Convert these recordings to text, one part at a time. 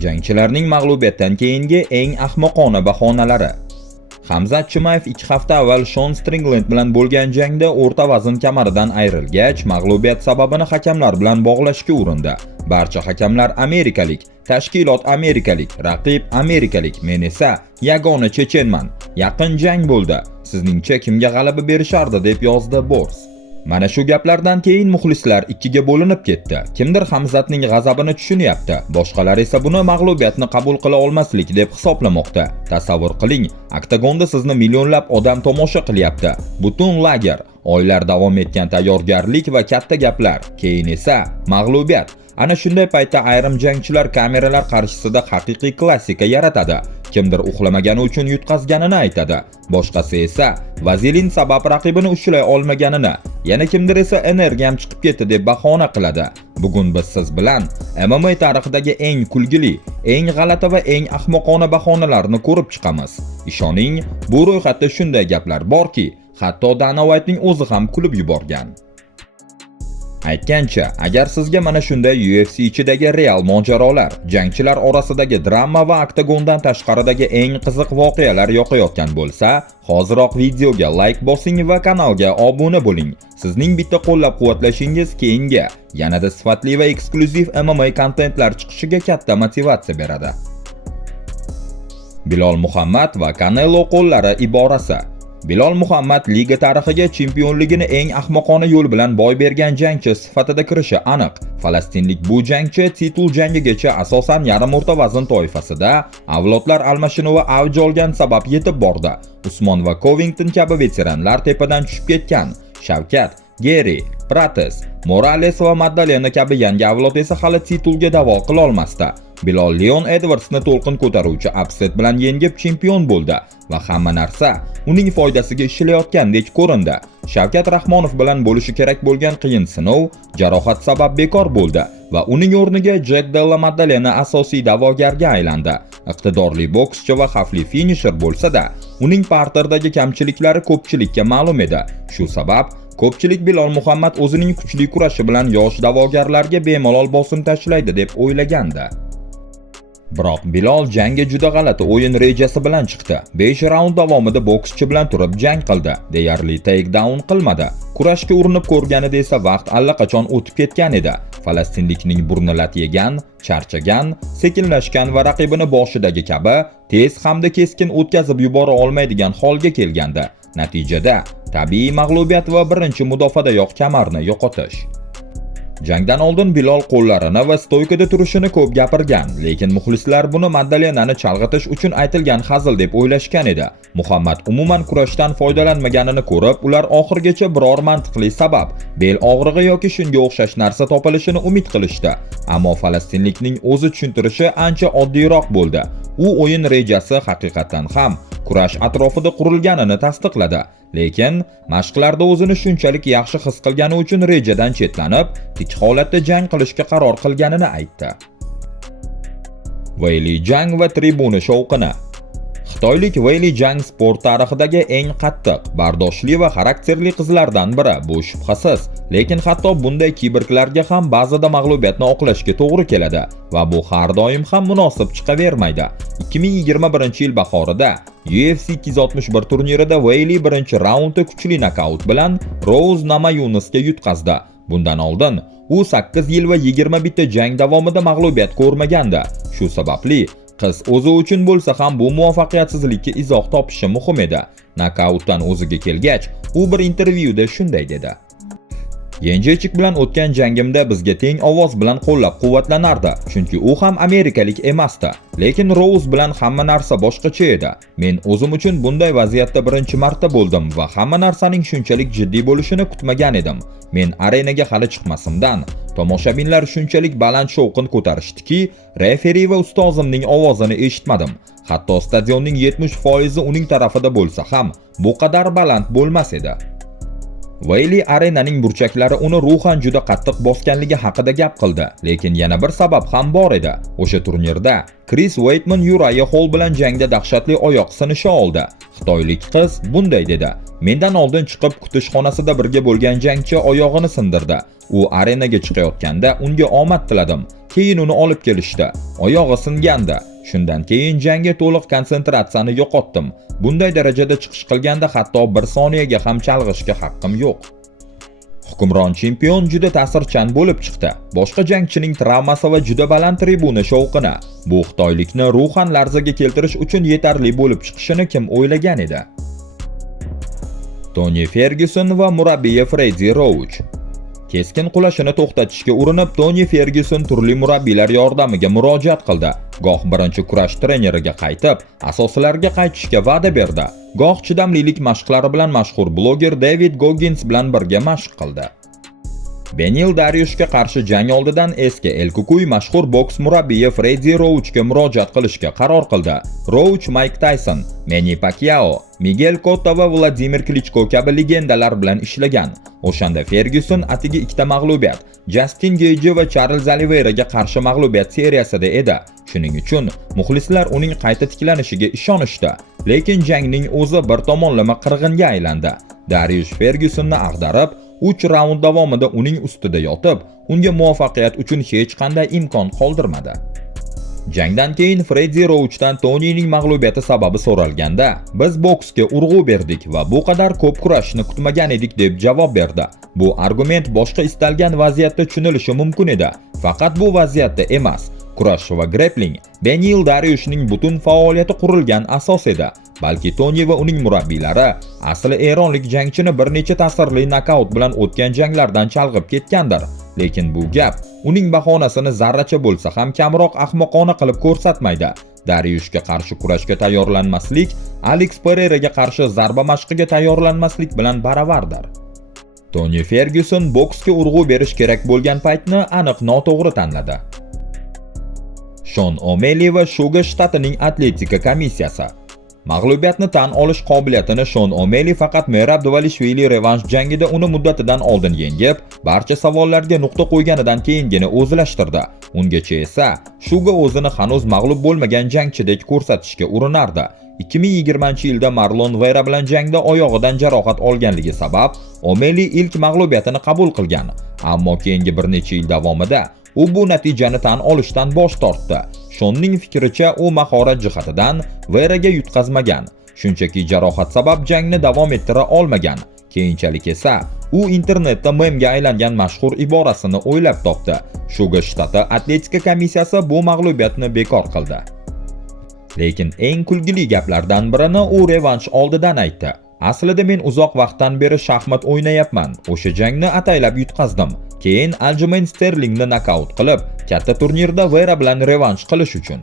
Jangchilarning mag'lubiyatdan keyingi eng ahmoqona bahonalari. Hamzat Chimayev 2 hafta avval Shon Strickland bilan bo'lgan jangda o'rta vazn kamaridan ayrilgach, mag'lubiyat sababini hakamlar bilan bog'lashga urindi. Barcha hakamlar amerikalik, tashkilot amerikalik, raqib amerikalik, men esa yagona chechenman. Yaqin jang bo'ldi. Sizningcha kimga g'alaba berishardi deb yozdi Bors. Mana shu gaplardan keyin muxlislar ikkiga bo'linib ketdi. Kimdir Hamzatning g'azabini tushunyapti, boshqalar esa buni mag'lubiyatni qabul qila olmaslik deb hisoblamoqda. Tasavvur qiling, oktagonda sizni millionlab odam tomosha qilyapti. Butun lager, oylar davom etgan tayyorgarlik va katta gaplar, keyin esa mag'lubiyat. Ana shunday paytda ayrim jangchilar kameralar qarshisida haqiqiy klassika yaratadi. Kimdir uxlamagani uchun yutqazganini aytadi. Boshqasi esa vazelin sabab raqibini ushlay olmaganini, yana kimdir esa energiyam chiqib ketdi deb bahona qiladi. Bugun biz siz bilan MMA tarixidagi eng kulgili, eng g'alati va eng ahmoqona bahonalarni ko'rib chiqamiz. Ishoning, bu ro'yxatda shunday gaplar borki, hatto Dana Whitening o'zi ham kulib yuborgan. Aytgancha, agar sizga mana shunday UFC ichidagi real mojarolar, jangchilar orasidagi drama va oktagondan tashqaridagi eng qiziq voqealar yoqayotgan bo'lsa, hoziroq videoga like bosing va kanalga obuna bo'ling. Sizning bitta qo'llab-quvvatlashingiz keyingi, yanada sifatli va eksklyuziv MMA kontentlar chiqishiga katta motivatsiya beradi. Bilol Muhammad va Canelo qo'llari iborasi. Bilol Muhammad liga tarixiga chempionligini eng ahmoqona yo'l bilan boy bergan jangchi sifatida kirishi aniq. Falastinlik bu jangchi titul jangigacha asosan yarim o'rta vazn toifasida avlodlar almashinuvi avj olgan sabab yetib bordi. Usmon va Covington kabi veteranlar tepadan tushib ketgan. Shavkat, Geri, Prates, Morales va Maddalena kabi yangi avlod esa hali titulga da'vo qila olmasdi. Bilol Leon Edwardsni to'lqin ko'taruvchi upset bilan yengib chempion bo'ldi va hamma narsa uning foydasiga ishlayotgandek ko'rindi. Shavkat Rahmonov bilan bo'lishi kerak bo'lgan qiyin sinov jarohat sabab bekor bo'ldi va uning o'rniga Jack Della Maddalena asosiy da'vogarga aylandi. Iqtidorli bokschi va xavfli finisher bo'lsa-da, uning parterdagi kamchiliklari ko'pchilikka ma'lum edi. Shu sabab ko'pchilik Bilol Muhammad o'zining kuchli kurashi bilan yosh da'vogarlarga bemalol bosim tashlaydi deb o'ylagandi. Biroq Bilol jangga juda g'alati o'yin rejasi bilan chiqdi. 5 raund davomida bokschi bilan turib jang qildi. Deyarli takedown qilmadi. Kurashga urinib ko'rganida esa vaqt allaqachon o'tib ketgan edi. Falastinlikning burni lat yegan, charchagan, sekinlashgan va raqibini boshidagi kabi tez hamda keskin o'tkazib yubora olmaydigan holga kelgandi. Natijada tabiiy mag'lubiyat va birinchi mudofaadayoq kamarni yo'qotish. Jangdan oldin Bilol qo'llarini va stoykada turishini ko'p gapirgan, lekin muxlislar buni Maddalenani chalg'itish uchun aytilgan hazil deb o'ylashgan edi. Muhammad umuman kurashdan foydalanmaganini ko'rib, ular oxirgacha biror mantiqli sabab, bel og'rig'i yoki shunga o'xshash narsa topilishini umid qilishdi. Ammo falastinlikning o'zi tushuntirishi ancha oddiyroq bo'ldi. U o'yin rejasi haqiqatan ham kurash atrofida qurilganini tasdiqladi. Lekin mashqlarda o'zini shunchalik yaxshi his qilgani uchun rejadan chetlanib, tik holatda jang qilishga qaror qilganini aytdi. Weili Zhang va tribuna shovqini. Xitoylik Weili Zhang sport tarixidagi eng qattiq, bardoshli va xarakterli qizlardan biri, bu shubhasiz. Lekin hatto bunday kiborglarga ham ba'zida mag'lubiyatni oqlashga to'g'ri keladi va bu har doim ham munosib chiqavermaydi. 2021-yil bahorida UFC 261 turnirida Weili birinchi raundda kuchli nokaut bilan Rose Namajunosga yutqazdi. Bundan oldin u 8 yil va 21 ta jang davomida mag'lubiyat ko'rmagandi. Shu sababli qiz o'zi uchun bo'lsa ham bu muvaffaqiyatsizlikka izoh topishi muhim edi. Nokautdan o'ziga kelgach, u bir intervyuda shunday dedi: Yenjechik bilan o'tgan jangimda bizga teng ovoz bilan qo'llab-quvvatlanardi, chunki u ham amerikalik emasdi. Lekin Rose bilan hamma narsa boshqacha edi. Men o'zim uchun bunday vaziyatda birinchi marta bo'ldim va hamma narsaning shunchalik jiddiy bo'lishini kutmagan edim. Men arenaga hali chiqmasimdan tomoshabinlar shunchalik baland shovqin ko'tarishdiki, referi va ustozimning ovozini eshitmadim. Hatto stadionning 70% uning tarafida bo'lsa ham bu qadar baland bo'lmas edi. Weyli arenaning burchaklari uni ruhan juda qattiq bosganligi haqida gap qildi, lekin yana bir sabab ham bor edi. O'sha turnirda Chris Weidman Uriah Hall bilan jangda dahshatli oyoq sinishi oldi. Xitoylik qiz bunday dedi: "Mendan oldin chiqib kutish xonasida birga bo'lgan jangchi oyog'ini sindirdi. U arenaga chiqayotganda unga omad tiladim. Keyin uni olib kelishdi. Oyog'i singandi. Shundan keyin jangga to'liq konsentratsiyani yo'qotdim. Bunday darajada chiqish qilganda hatto bir soniyaga ham chalg'ishga haqqim yo'q." Hukmron chempion juda ta'sirchan bo'lib chiqdi. Boshqa jangchining travmasi va juda baland tribuna shovqini bu xitoylikni ruhan larzaga keltirish uchun yetarli bo'lib chiqishini kim o'ylagan edi? Toni Fergyuson va murabbiyi Freddie Roach. Keskin qulashini to'xtatishga urinib, Toni Fergyuson turli murabbiylar yordamiga murojaat qildi. Goh birinchi kurash treneriga qaytib, asoslarga qaytishga va'da berdi. Goh chidamlilik mashqlari bilan mashhur bloger David Goggins bilan birga mashq qildi. Benil Dariushga qarshi jang oldidan eski El Kukuy mashhur boks murabbiyi Freddie Roachga murojaat qilishga qaror qildi. Roach Mike Tyson, Manny Pacquiao, Miguel Cotto va Vladimir Klichko kabi legendalar bilan ishlagan. O'shanda Fergyuson atigi ikkita mag'lubiyat, Justin Gage va Charles Oliveiraga qarshi mag'lubiyat seriyasida edi. Shuning uchun muxlislar uning qayta tiklanishiga ishonishdi. Lekin jangning o'zi bir tomonlama qirg'inga aylandi. Dariush Fergyusonni ag'darib, 3 raund davomida uning ustida yotib, unga muvaffaqiyat uchun hech qanday imkon qoldirmadi. Jangdan keyin Freddie Roachdan Tonining mag'lubiyati sababi so'ralganda, "Biz boksga urg'u berdik va bu qadar ko'p kurashni kutmagan edik" deb javob berdi. Bu argument boshqa istalgan vaziyatda tushunilishi mumkin edi, faqat bu vaziyatda emas. Kurash va grappling Benil Dariushning butun faoliyati qurilgan asos edi. Balki Toni va uning murabbiylari asli eronlik jangchini bir necha ta'sirli nokaut bilan o'tgan janglardan chalg'ib ketgandir. Lekin bu gap uning bahonasini zarracha bo'lsa ham kamroq ahmoqona qilib ko'rsatmaydi. Dariushga qarshi kurashga tayyorlanmaslik Alex Pereiraga qarshi zarba mashqiga tayyorlanmaslik bilan baravardir. Toni Fergyuson boksga urg'u berish kerak bo'lgan paytni aniq noto'g'ri tanladi. Sean O'Malley va Shuga shtatining atletika komissiyasi. Mag'lubiyatni tan olish qobiliyatini Sean O'Malley faqat Merab Dvalishvili revansh jangida uni muddatidan oldin yengib, barcha savollarga nuqta qo'yganidan keyingina o'zlashtirdi. Ungacha esa Shuga o'zini hanuz mag'lub bo'lmagan jangchidek ko'rsatishga urinardi. 2020-yilda Marlon Vera bilan jangda oyog'idan jarohat olganligi sabab O'Malley ilk mag'lubiyatini qabul qilgan, ammo keyingi bir necha yil davomida u bu natijani tan olishdan bosh tortdi. Shonning fikricha, u mahorat jihatidan Veraga yutqazmagan, shunchaki jarohat sabab jangni davom ettira olmagan. Keyinchalik esa u internetda memga aylangan mashhur iborasini o'ylab topdi. Shuga shtati atletika komissiyasi bu mag'lubiyatni bekor qildi. Lekin eng kulgili gaplardan birini u revansh oldidan aytdi. "Aslida men uzoq vaqtdan beri shaxmat o'ynayapman. O'sha jangni ataylab yutqazdim. Keyin Aljamain Sterlingni nokaut qilib, katta turnirda Vera bilan revansh qilish uchun."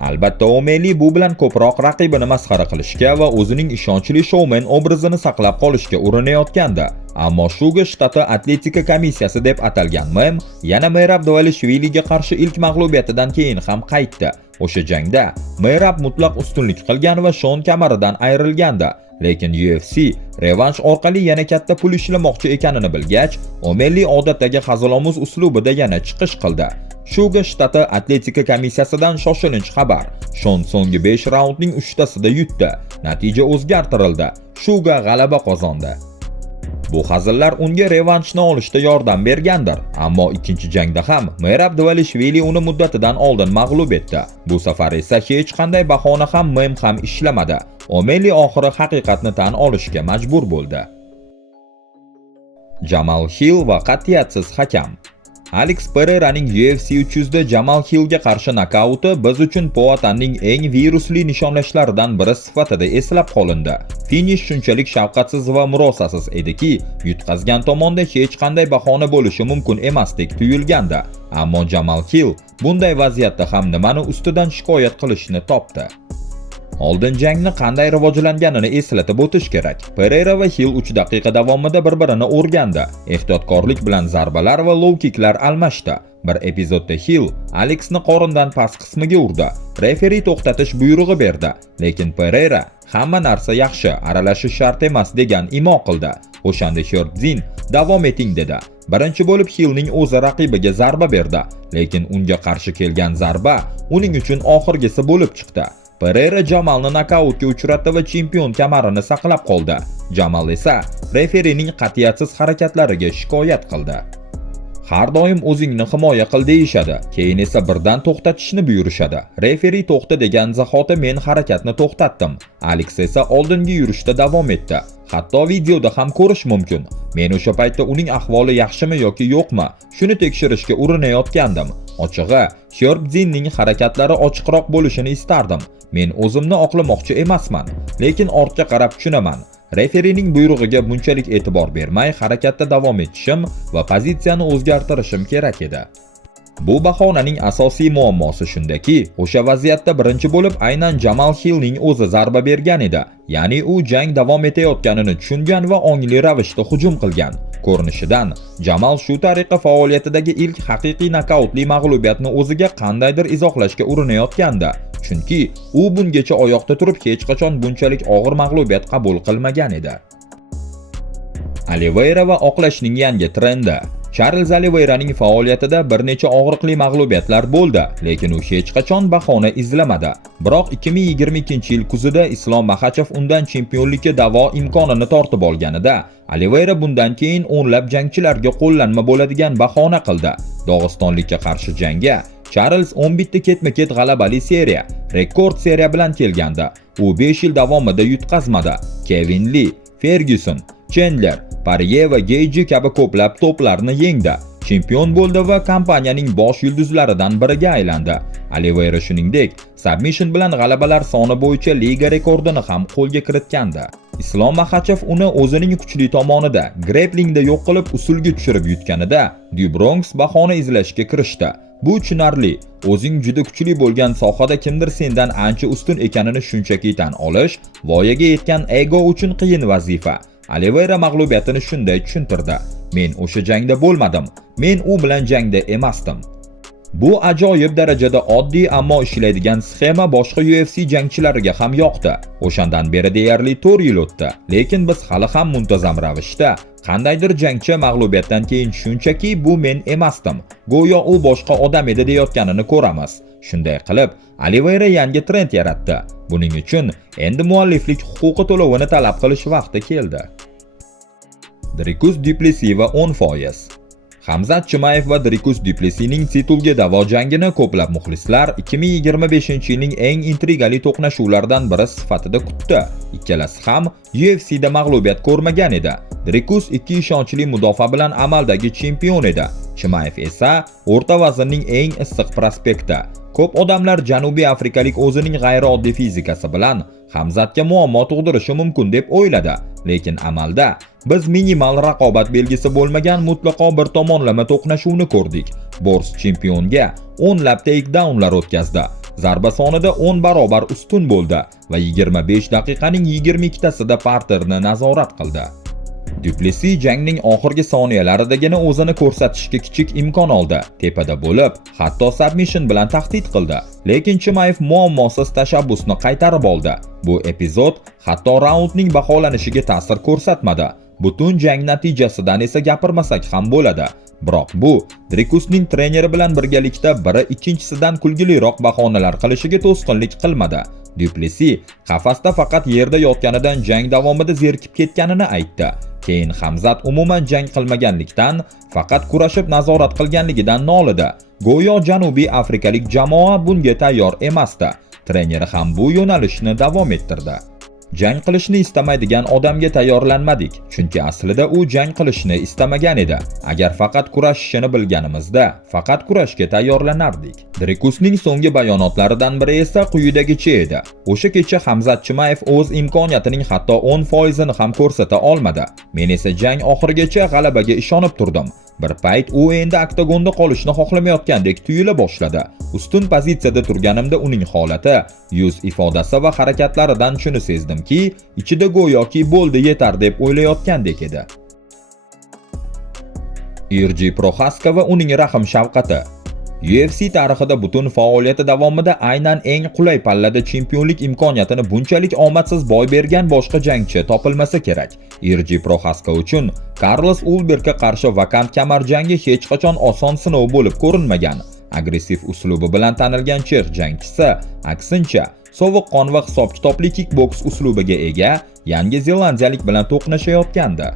Albatta, O'Malley bu bilan ko'proq raqibini masxara qilishga va o'zining ishonchli shoumen obrazini saqlab qolishga urinayotgandi. Ammo Shuga shtati atletika komissiyasi deb atalgan mem yana Merab Dvalishviliga qarshi ilk mag'lubiyatidan keyin ham qaytdi. O'sha jangda Merab mutlaq ustunlik qilgan va Shon kamaridan ayrilgandi. Lekin UFC revansh orqali yana katta pul ishlamoqchi ekanini bilgach, O'Malley odatdagi hazilomuz uslubida yana chiqish qildi. Shuga shtati atletika komissiyasidan shoshilinch xabar. Shon so'nggi 5 raundning 3tasida yutdi. Natija o'zgartirildi. Shuga g'alaba qozondi. Bu hazillar unga revanshni olishda yordam bergandir, ammo ikkinchi jangda ham Merab Dvalishvili uni muddatidan oldin mag'lub etdi. Bu safar esa hech qanday bahona ham mem ham ishlamadi. O'Malley oxiri haqiqatni tan olishga majbur bo'ldi. Jamal Hill va qat'iyatsiz hakam. Alex Pereiraning UFC 300da Jamal Hillga qarshi nokauti biz uchun Poatanning eng virusli nishonlashlaridan biri sifatida eslab qolindi. Finish shunchalik shafqatsiz va murosasiz ediki, yutqazgan tomonda hech qanday bahona bo'lishi mumkin emasdek tuyulgandi. Ammo Jamal Hill bunday vaziyatda ham nimani ustidan shikoyat qilishni topdi. Oldin jangni qanday rivojlanganini eslatib o'tish kerak. Pereira va Hill 3 daqiqa davomida bir-birini o'rgandi. Ehtiyotkorlik bilan zarbalar va low kicklar almashdi. Bir epizodda Hill Alexni qorindan past qismiga urdi. Referi to'xtatish buyrug'i berdi, lekin Pereira hamma narsa yaxshi, aralashish shart emas degan imo qildi. O'shanda Sherdzin davom eting dedi. Birinchi bo'lib Hillning o'zi raqibiga zarba berdi, lekin unga qarshi kelgan zarba uning uchun oxirgisi bo'lib chiqdi. Pereira Jamalni nokautga uchratdi va chempion kamarini saqlab qoldi. Jamal esa referining qat'iyatsiz harakatlariga shikoyat qildi. Har doim o'zingni himoya qil deyishadi, keyin esa birdan to'xtatishni buyurishadi. Referi to'xta degan zahoti men harakatni to'xtatdim. Alex esa oldinga yurishda davom etdi. Hatto videoda ham ko'rish mumkin. Men o'sha paytda uning ahvoli yaxshimi yoki yo'qmi, shuni tekshirishga urinayotgandim. Ochig'i, Sherdzинning harakatlari ochiqroq bo'lishini istardim. Men o'zimni oqlamoqchi emasman, lekin ortga qarab tushunaman. Referining buyrug'iga bunchalik e'tibor bermay harakatda davom etishim va pozitsiyani o'zgartirishim kerak edi. Bu bahonaning asosiy muammosi shundaki, o'sha vaziyatda birinchi bo'lib aynan Jamal Hillning o'zi zarba bergan edi. Ya'ni u jang davom etayotganini tushungan va ongli ravishda hujum qilgan. Ko'rinishidan, Jamal shu tariqa faoliyatidagi ilk haqiqiy nokautli mag'lubiyatni o'ziga qandaydir izohlashga urinayotgandi. Chunki u bungacha oyoqda turib hech qachon bunchalik og'ir mag'lubiyat qabul qilmagan edi. Oliveira va oqlashning yangi trendi. Charles Oliveiraning faoliyatida bir necha og'riqli mag'lubiyatlar bo'ldi, lekin u hech qachon bahona izlamadi. Biroq 2022-yil kuzida Islom Maxachev undan chempionlikka da'vo imkonini tortib olganida, Oliveira bundan keyin o'nlab jangchilarga qo'llanma bo'ladigan bahona qildi. Dog'istonlikka qarshi jangga Charles 11 ta ketma-ket g'alabali seriya, rekord seriya bilan kelgandi. U 5 yil davomida yutqazmadi. Kevin Lee, Ferguson, Chandler, Poirier va Gaethje kabi ko'plab to'plarni yengdi. Chempion bo'ldi va kompaniyaning bosh yulduzlaridan biriga aylandi. Oliveira shuningdek, submission bilan g'alabalar soni bo'yicha liga rekordini ham qo'lga kiritgandi. Islom Maxachev uni o'zining kuchli tomonida, grapplingda yo'q qilib usulga tushirib yutganida, Du Bronx bahona izlashga kirishdi. Bu tushunarli. O'zing juda kuchli bo'lgan sohada kimdir sendan ancha ustun ekanini shunchaki tan olish, voyaga yetgan ego uchun qiyin vazifa. Oliveira mag'lubiyatini shunday tushuntirdi. Men o'sha jangda bo'lmadim. Men u bilan jangda emasdim. Bu ajoyib darajada oddiy ammo ishlaydigan sxema boshqa UFC jangchilariga ham yoqdi. O'shandan beri deyarli 4 yil o'tdi, lekin biz hali ham muntazam ravishda qandaydir jangchi mag'lubiyatdan keyin shunchaki bu men emasdim, go'yo u boshqa odam edi deyotganini ko'ramiz. Shunday qilib, Oliveira yangi trend yaratdi. Buning uchun endi mualliflik huquqi to'lovini talab qilish vaqti keldi. Dricus du Plessis va 10%. Hamzat Chimayev va Dricus du Plessisning titulga da'vo jangini ko'plab muxlislar 2025-yilning eng intrigali to'qnashuvlaridan biri sifatida kutdi. Ikkalasi ham UFC'da mag'lubiyat ko'rmagan edi. Dricus 2 ishonchli mudofaa bilan amaldagi chempion edi. Chimayev esa o'rta vaznning eng issiq prospekti. Ko'p odamlar Janubiy Afrikalik o'zining g'ayrioddiy fizikasi bilan Hamzatga muammo tug'dirishi mumkin deb o'yladi, lekin amalda biz minimal raqobat belgisi bo'lmagan mutlaqo bir tomonlama to'qnashuvni ko'rdik. Bors chempionga 10 lab takedownlar o'tkazdi. Zarba sonida 10 barobar ustun bo'ldi va 25 daqiqaning 22 tasida parterni nazorat qildi. Du Plessis jangning oxirgi soniyalaridagina o'zini ko'rsatishga kichik imkon oldi. Tepada bo'lib, hatto submission bilan tahdid qildi. Lekin Chimayev muammosiz tashabbusni qaytarib oldi. Bu epizod hatto raundning baholanishiga ta'sir ko'rsatmadi. Butun jang natijasidan esa gapirmasak ham bo'ladi. Biroq bu Dricusning treneri bilan birgalikda biri ikkinchisidan kulgiliroq bahonalar qilishiga to'sqinlik qilmadi. Du Plessis qafasda faqat yerda yotganidan jang davomida zerikib ketganini aytdi. Keyin Hamzat umuman jang qilmaganlikdan, faqat kurashib nazorat qilganligidan nolidi. Go'yo Janubiy Afrikalik jamoa bunga tayyor emasdi. Treneri ham bu yo'nalishni davom ettirdi. Jang qilishni istamaydigan odamga tayyorlanmadik, chunki aslida u jang qilishni istamagan edi. Agar faqat kurashishini bilganimizda, faqat kurashga tayyorlanardik. Dricusning so'nggi bayonotlaridan biri esa quyidagicha edi. O'sha kecha Hamzat Chimayev o'z imkoniyatining hatto 10% ni ham ko'rsata olmadi. Men esa jang oxirigacha g'alabaga ishonib turdim. Bir payt u endi oktagonda qolishni xohlamayotgandek tuyula boshladi. Ustun pozitsiyada turganimda uning holati, yuz ifodasi va harakatlaridan shuni sezdimki, ichida go'yoki bo'ldi yetar deb o'ylayotgandek edi. Irji Proxaska va uning rahm shafqati. UFC tarixida butun faoliyati davomida aynan eng qulay pallada chempionlik imkoniyatini bunchalik omadsiz boy bergan boshqa jangchi topilmasa kerak. Irji Proxaska uchun Carlos Ulbergga qarshi vakant kamar jangi hech qachon oson sinov bo'lib ko'rinmagan. Agressiv uslubi bilan tanilgan chex jangchisi aksincha sovuqqon va hisob-kitobli kickboks uslubiga ega Yangi Zelandiyalik bilan to'qnashayotgandi.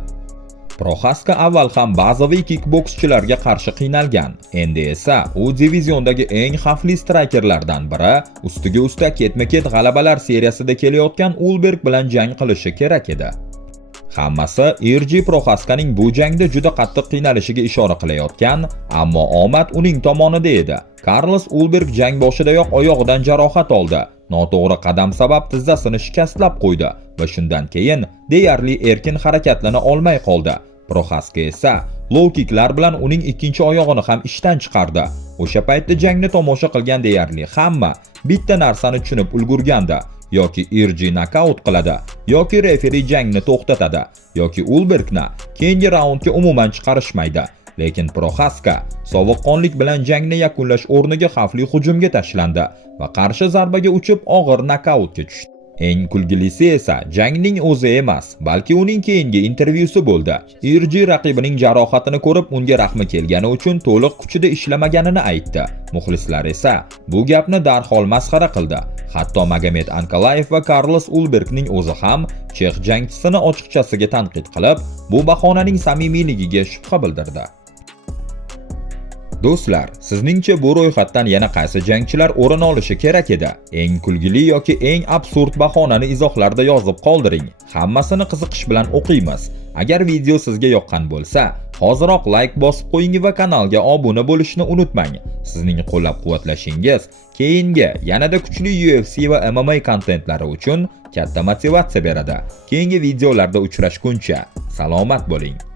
Proxaska avval ham bazaviy kickbokschilarga qarshi qiynalgan. Endi esa u diviziondagi eng xavfli straykerlardan biri, ustiga usta ketma-ket g'alabalar seriyasida kelayotgan Ulberg bilan jang qilishi kerak edi. Hammasi Irji Proxaskaning bu jangda juda qattiq qiynalishiga ishora qilayotgan, ammo omad uning tomonida edi. Carlos Ulberg jang boshidayoq oyog'idan jarohat oldi. Noto'g'ri qadam sabab tizzasini shikastlab qo'ydi va shundan keyin deyarli erkin harakatlana olmay qoldi. Proxaska esa low kicklar bilan uning ikkinchi oyog'ini ham ishdan chiqardi. O'sha paytda jangni tomosha qilgan deyarli hamma bitta narsani tushunib ulgurgandi. Yoki Irji nokaut qiladi, yoki referi jangni to'xtatadi, yoki Ulbergni keyingi raundga umuman chiqarishmaydi. Lekin Proxaska sovuqqonlik bilan jangni yakunlash o'rniga xavfli hujumga tashlandi va qarshi zarbaga uchib og'ir nokautga tushdi. Eng kulgilisi esa jangning o'zi emas, balki uning keyingi intervyusi bo'ldi. Irji raqibining jarohatini ko'rib, unga rahmi kelgani uchun to'liq kuchida ishlamaganini aytdi. Muxlislar esa bu gapni darhol masxara qildi. Hatto Magomed Ankalayev va Carlos Ulbergning o'zi ham chex jangchisini ochiqchasiga tanqid qilib, bu bahonaning samimiyligiga shubha bildirdi. Do'stlar, sizningcha bu ro'yxatdan yana qaysi jangchilar o'rin olishi kerak edi? Eng kulgili yoki eng absurd bahonani izohlarda yozib qoldiring. Hammasini qiziqish bilan o'qiymiz. Agar video sizga yoqqan bo'lsa, hoziroq like bosib qo'ying va kanalga obuna bo'lishni unutmang. Sizning qo'llab-quvvatlashingiz keyingi yanada kuchli UFC va MMA kontentlari uchun katta motivatsiya beradi. Keyingi videolarda uchrashguncha salomat bo'ling.